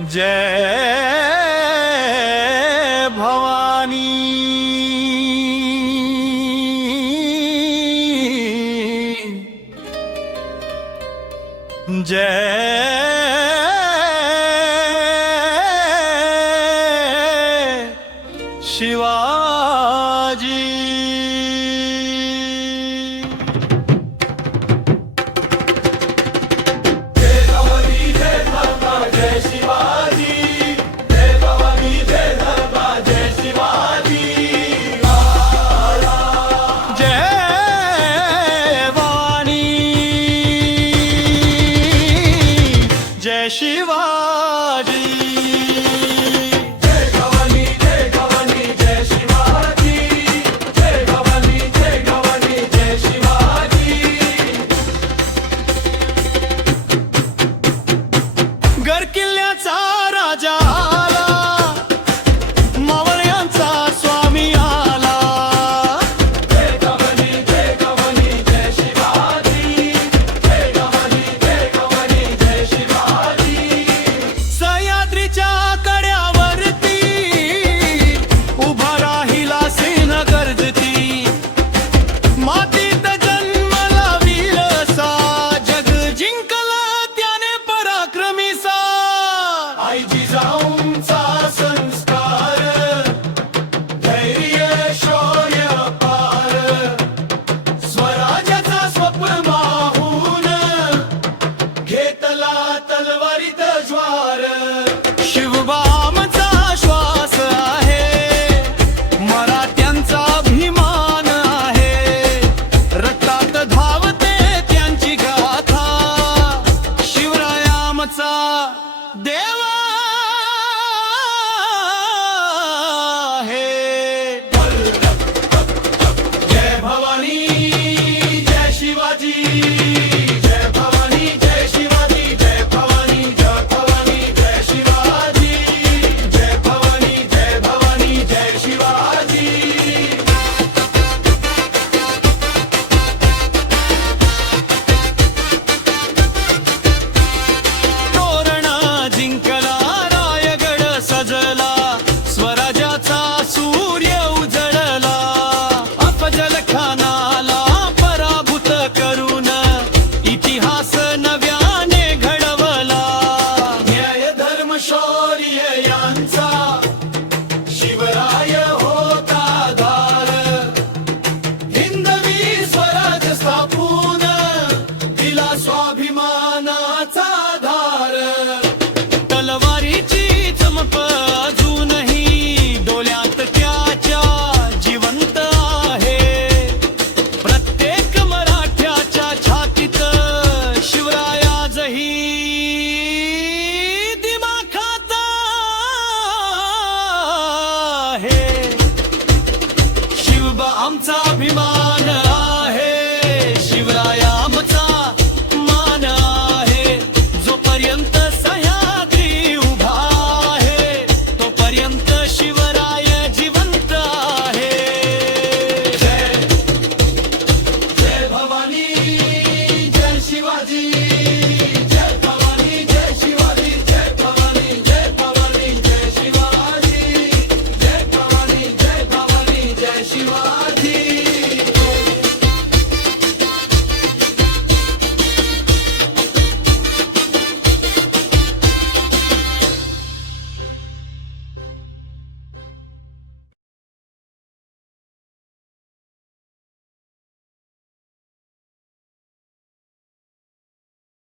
जय भवानी। जय পারি प्रेमचा देवा हे जय भवानी जय शिवाजी. up.